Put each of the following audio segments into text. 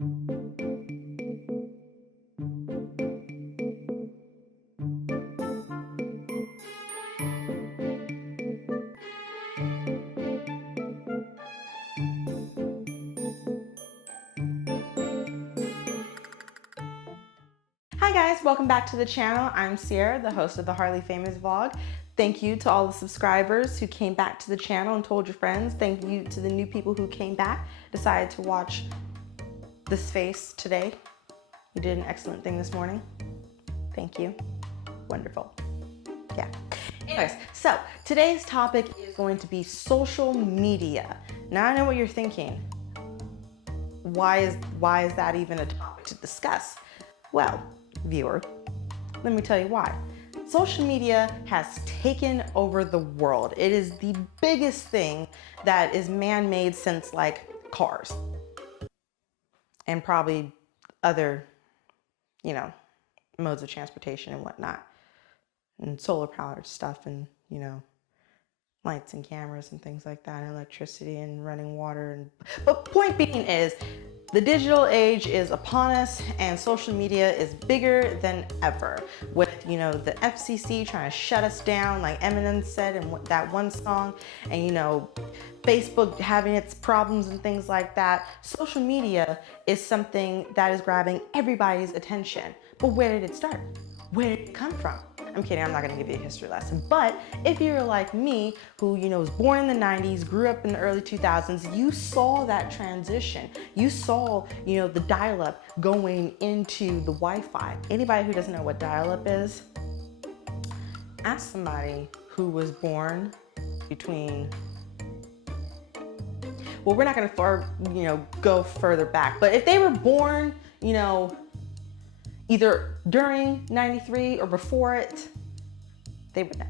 Hi guys, welcome back to the channel. I'm Sierra, the host of the Hardly Famous Vlog. Thank you to all the subscribers who came back to the channel and told your friends. Thank you to the new people who came back, decided to watch this face today. You did an excellent thing this morning. Thank you. Wonderful. Yeah. Anyways, so today's topic is going to be social media. Now I know what you're thinking. Why is that even a topic to discuss? Well, viewer, let me tell you why. Social media has taken over the world. It is the biggest thing that is man-made since like cars and probably other, modes of transportation and whatnot, and solar powered stuff, and lights and cameras and things like that, and electricity and running water. But point being is, the digital age is upon us, and social media is bigger than ever. With the FCC trying to shut us down, like Eminem said in that one song, and Facebook having its problems and things like that. Social media is something that is grabbing everybody's attention. But where did it start? Where did it come from? I'm kidding, I'm not gonna give you a history lesson. But if you're like me, who was born in the 90s, grew up in the early 2000s, you saw that transition. You saw, the dial-up going into the Wi-Fi. Anybody who doesn't know what dial-up is, ask somebody who was born between, well, we're not gonna go further back, but if they were born, either during 93 or before it, they would know.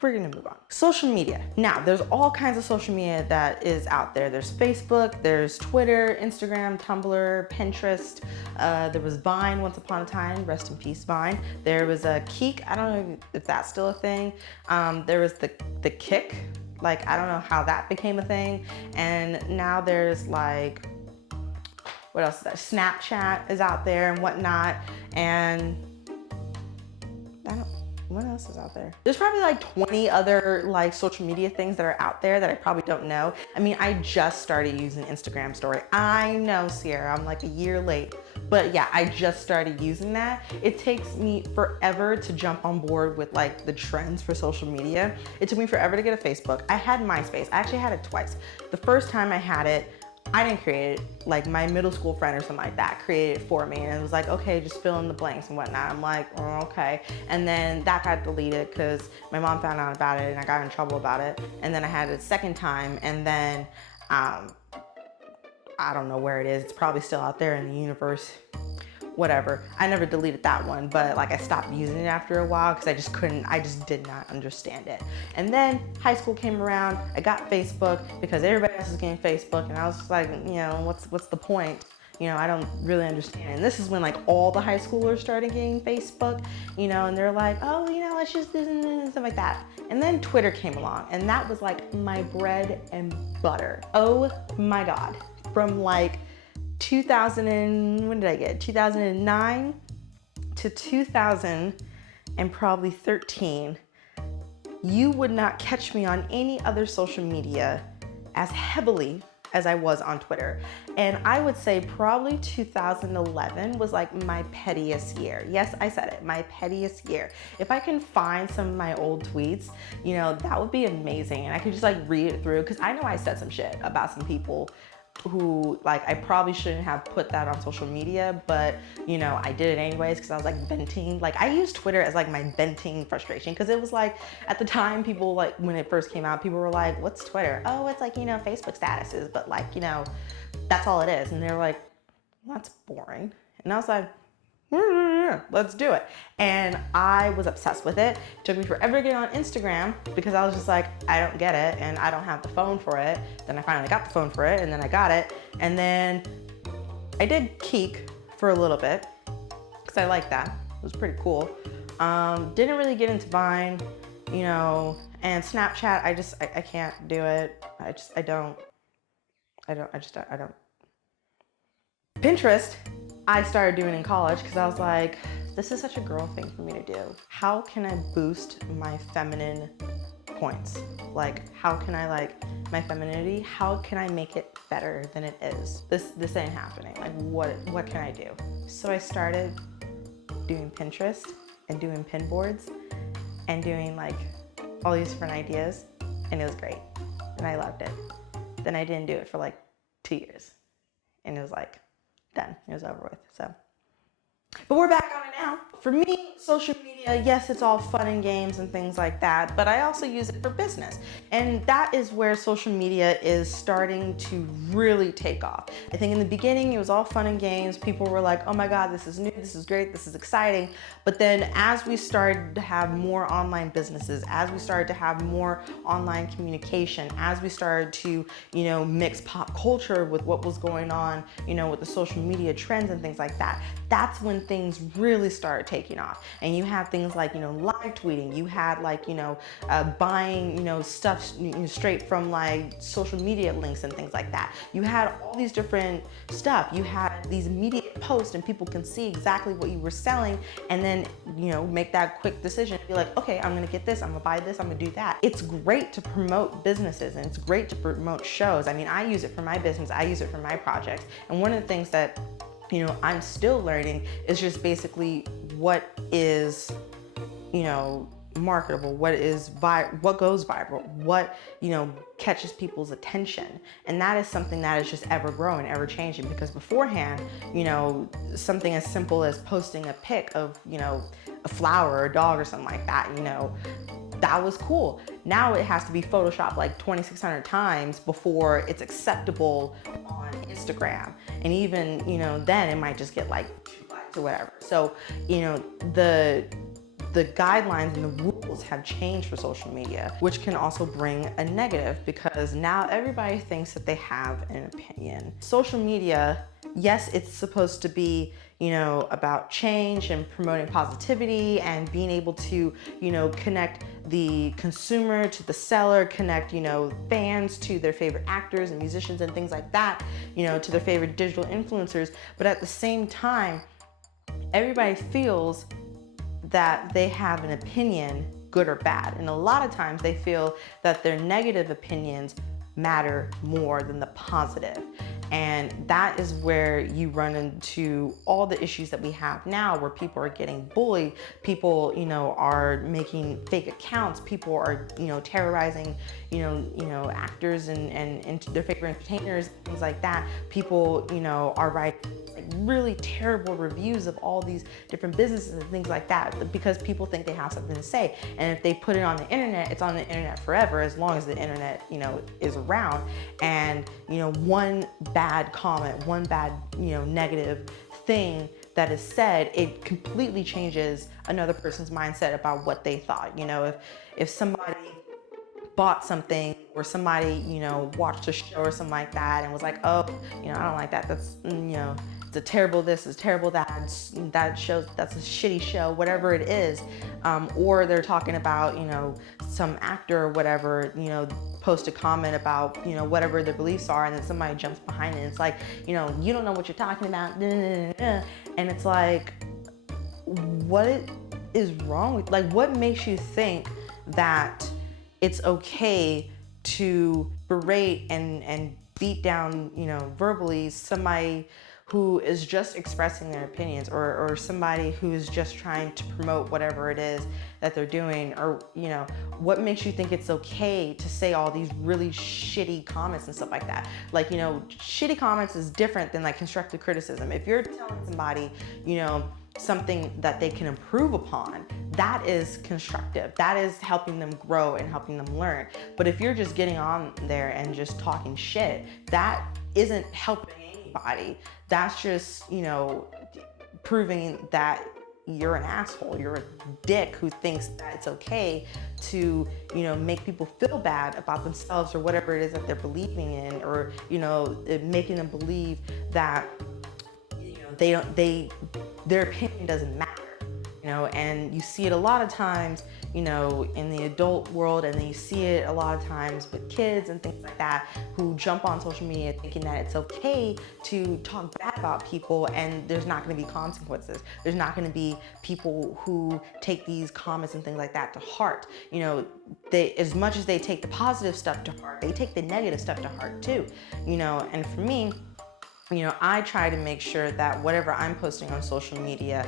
We're gonna move on. Social media. Now, there's all kinds of social media that is out there. There's Facebook, there's Twitter, Instagram, Tumblr, Pinterest. There was Vine once upon a time, rest in peace Vine. There was a Keek, I don't know if that's still a thing. There was the Kick, like I don't know how that became a thing. And now there's like, what else is that? Snapchat is out there and whatnot. And what else is out there? There's probably like 20 other like social media things that are out there that I probably don't know. I mean, I just started using Instagram story. I know, Sierra, I'm like a year late, but yeah, I just started using that. It takes me forever to jump on board with like the trends for social media. It took me forever to get a Facebook. I had MySpace. I actually had it twice. The first time I had it, I didn't create it, like my middle school friend or something like that created it for me, and it was like, okay, just fill in the blanks and whatnot. I'm like, oh, okay. And then that got deleted because my mom found out about it and I got in trouble about it. And then I had it a second time, and then I don't know where it is. It's probably still out there in the universe. Whatever. I never deleted that one, but like I stopped using it after a while because I just did not understand it. And then high school came around, I got Facebook because everybody else was getting Facebook, and I was just like, what's the point? I don't really understand. And this is when like all the high schoolers started getting Facebook, and they're like, oh, let's just do and stuff like that. And then Twitter came along, and that was like my bread and butter. Oh my God. From like 2009 to 2000 and probably 13, you would not catch me on any other social media as heavily as I was on Twitter. And I would say probably 2011 was like my pettiest year. Yes, I said it, my pettiest year. If I can find some of my old tweets, that would be amazing. And I could just like read it through, because I know I said some shit about some people who like I probably shouldn't have put that on social media, but I did it anyways because I was like venting. Like I used Twitter as like my venting frustration, because it was like at the time, people, like when it first came out, people were like, what's Twitter? Oh, it's like Facebook statuses, but like that's all it is. And they were like, well, that's boring. And I was like, let's do it. And I was obsessed with it. It took me forever to get on Instagram because I was just like, I don't get it and I don't have the phone for it. Then I finally got the phone for it, and then I got it. And then I did Keek for a little bit because I liked that. It was pretty cool. Didn't really get into Vine, and Snapchat, I can't do it. I don't. Pinterest, I started doing in college because I was like, this is such a girl thing for me to do. How can I boost my feminine points? Like, how can I my femininity? How can I make it better than it is? This ain't happening. Like, what can I do? So I started doing Pinterest and doing pin boards and doing all these different ideas, and it was great, and I loved it. Then I didn't do it for 2 years, and it was done. It was over with. So, but we're back on it now. For me, social media, yes, it's all fun and games and things like that, but I also use it for business. And that is where social media is starting to really take off. I think in the beginning, it was all fun and games. People were like, oh my God, this is new, this is great, this is exciting. But then as we started to have more online businesses, as we started to have more online communication, as we started to, mix pop culture with what was going on, with the social media trends and things like that, that's when things really started taking off. And you had things like, live tweeting, you had buying, stuff straight from social media links and things like that. You had all these different stuff. You had these immediate posts and people can see exactly what you were selling and then, make that quick decision. Be like, okay, I'm gonna get this, I'm gonna buy this, I'm gonna do that. It's great to promote businesses and it's great to promote shows. I mean, I use it for my business, I use it for my projects. And one of the things that I'm still learning is just basically what is, marketable, what goes viral, what, catches people's attention. And that is something that is just ever growing, ever changing, because beforehand, something as simple as posting a pic of, a flower or a dog or something like that, that was cool. Now it has to be photoshopped 2,600 times before it's acceptable on Instagram. And even, then it might just get 2 likes or whatever. So, the guidelines and the rules have changed for social media, which can also bring a negative because now everybody thinks that they have an opinion. Social media, yes, it's supposed to be, about change and promoting positivity and being able to, connect the consumer to the seller, connect, fans to their favorite actors and musicians and things like that, to their favorite digital influencers. But at the same time, everybody feels that they have an opinion, good or bad. And a lot of times they feel that their negative opinions matter more than the positive. And that is where you run into all the issues that we have now, where people are getting bullied, people, are making fake accounts, people are, terrorizing, actors and their favorite entertainers, things like that. People, are writing really terrible reviews of all these different businesses and things like that because people think they have something to say. And if they put it on the internet, it's on the internet forever, as long as the internet, is around. And, one bad comment, one bad, negative thing that is said, it completely changes another person's mindset about what they thought. If somebody bought something or somebody, watched a show or something like that and was like, oh, I don't like that. That's, it's a terrible this, it's terrible that, that shows, that's a shitty show, whatever it is. Or they're talking about, some actor or whatever, post a comment about, whatever their beliefs are, and then somebody jumps behind it. And it's like, you don't know what you're talking about. And it's like, what is wrong with, what makes you think that it's okay to berate and beat down, verbally somebody who is just expressing their opinions, or somebody who is just trying to promote whatever it is that they're doing? Or, what makes you think it's okay to say all these really shitty comments and stuff like that? Shitty comments is different than constructive criticism. If you're telling somebody, something that they can improve upon, that is constructive. That is helping them grow and helping them learn. But if you're just getting on there and just talking shit, that isn't helping anybody. That's just, proving that you're an asshole. You're a dick who thinks that it's okay to, make people feel bad about themselves or whatever it is that they're believing in, or, making them believe that, their opinion doesn't matter. and you see it a lot of times, in the adult world, and then you see it a lot of times with kids and things like that who jump on social media thinking that it's okay to talk bad about people and there's not going to be consequences. There's not going to be people who take these comments and things like that to heart. As much as they take the positive stuff to heart, they take the negative stuff to heart too. And for me, I try to make sure that whatever I'm posting on social media,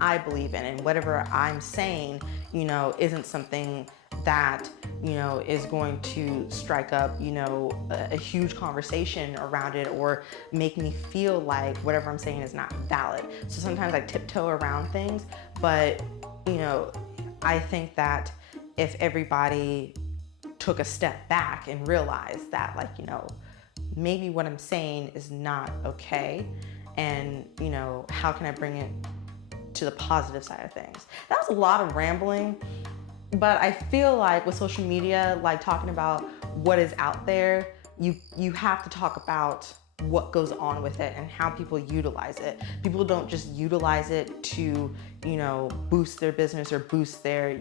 I believe in, and whatever I'm saying, isn't something that, is going to strike up, a huge conversation around it or make me feel like whatever I'm saying is not valid. So sometimes I tiptoe around things, but, I think that if everybody took a step back and realized that, maybe what I'm saying is not okay, and how can I bring it to the positive side of things. That was a lot of rambling, but I feel like with social media, talking about what is out there, you have to talk about what goes on with it and how people utilize it. People don't just utilize it to, boost their business or boost their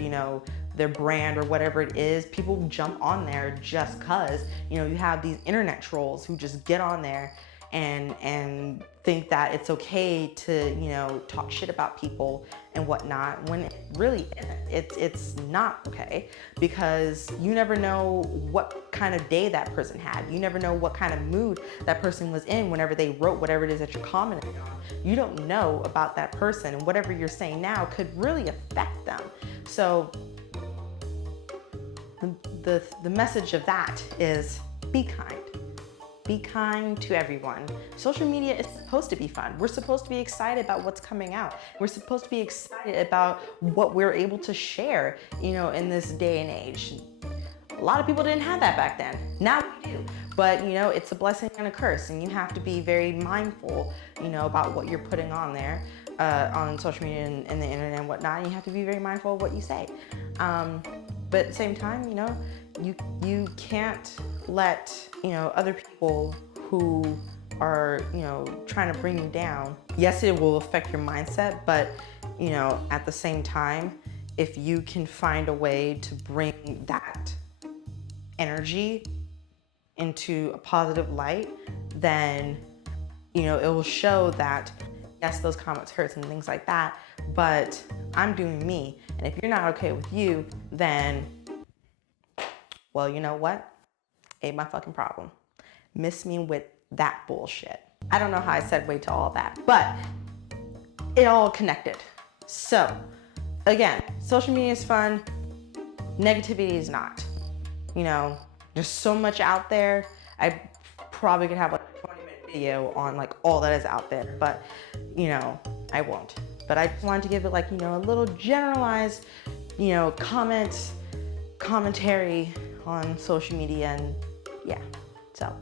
brand or whatever it is. People jump on there just cause, you have these internet trolls who just get on there and think that it's okay to, talk shit about people and whatnot, when it really isn't. It's not okay, because you never know what kind of day that person had. You never know what kind of mood that person was in whenever they wrote whatever it is that you're commenting on. You don't know about that person, and whatever you're saying now could really affect them. So the message of that is be kind. Be kind to everyone. Social media is supposed to be fun. We're supposed to be excited about what's coming out. We're supposed to be excited about what we're able to share, in this day and age. A lot of people didn't have that back then. Now we do. But, it's a blessing and a curse, and you have to be very mindful, about what you're putting on there, on social media and the internet and whatnot. And you have to be very mindful of what you say. But at the same time, you can't let, other people who are, trying to bring you down. Yes, it will affect your mindset, but, at the same time, if you can find a way to bring that energy into a positive light, then, it will show that, yes, those comments hurts and things like that, but I'm doing me. And if you're not okay with you, then, well, you know what? Ain't my fucking problem. Miss me with that bullshit. I don't know how I segued to all that, but it all connected. So, again, social media is fun. Negativity is not. There's so much out there. I probably could have a 20-minute video on all that is out there, but I won't. But I just wanted to give it a little generalized, commentary on social media, and yeah, so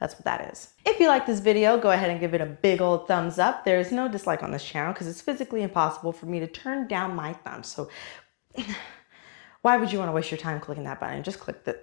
that's what that is. If you like this video, go ahead and give it a big old thumbs up. There's no dislike on this channel because it's physically impossible for me to turn down my thumbs. So why would you want to waste your time clicking that button? Just click the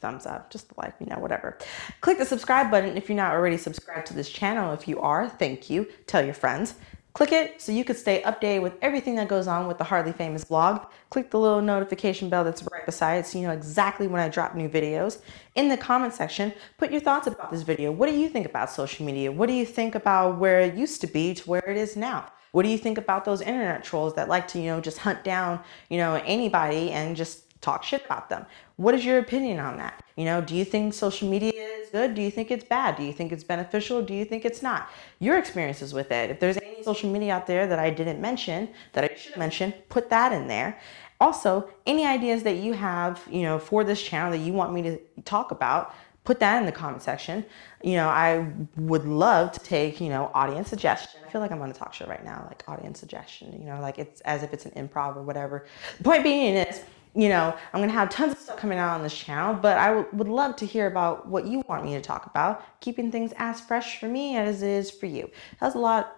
thumbs up, just the like, whatever. Click the subscribe button if you're not already subscribed to this channel. If you are, thank you. Tell your friends. Click it so you could stay updated with everything that goes on with the Hardly Famous vlog. Click the little notification bell that's right beside it so you know exactly when I drop new videos. In the comment section, put your thoughts about this video. What do you think about social media? What do you think about where it used to be to where it is now? What do you think about those internet trolls that like to, just hunt down, anybody and just talk shit about them? What is your opinion on that? Do you think social media is good? Do you think it's bad? Do you think it's beneficial? Do you think it's not? Your experiences with it. If there's any social media out there that I didn't mention, that I should mention, put that in there. Also, any ideas that you have, for this channel that you want me to talk about, put that in the comment section. I would love to take, audience suggestion. I feel like I'm on a talk show right now, audience suggestion, it's as if it's an improv or whatever. The point being is, I'm going to have tons of stuff coming out on this channel, but I would love to hear about what you want me to talk about, keeping things as fresh for me as it is for you. That's a lot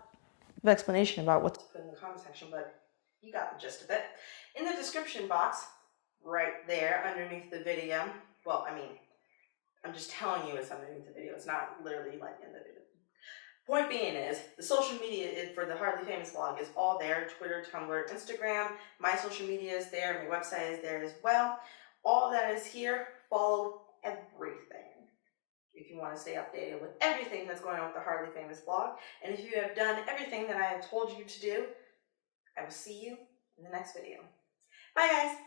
of explanation about what to put in the comment section, but you got the gist of it. In the description box, right there underneath the video, well, I'm just telling you it's underneath the video. It's not literally in the video. Point being is, the social media for the Hardly Famous vlog is all there. Twitter, Tumblr, Instagram. My social media is there. My website is there as well. All that is here. Follow everything if you want to stay updated with everything that's going on with the Hardly Famous vlog. And if you have done everything that I have told you to do, I will see you in the next video. Bye, guys.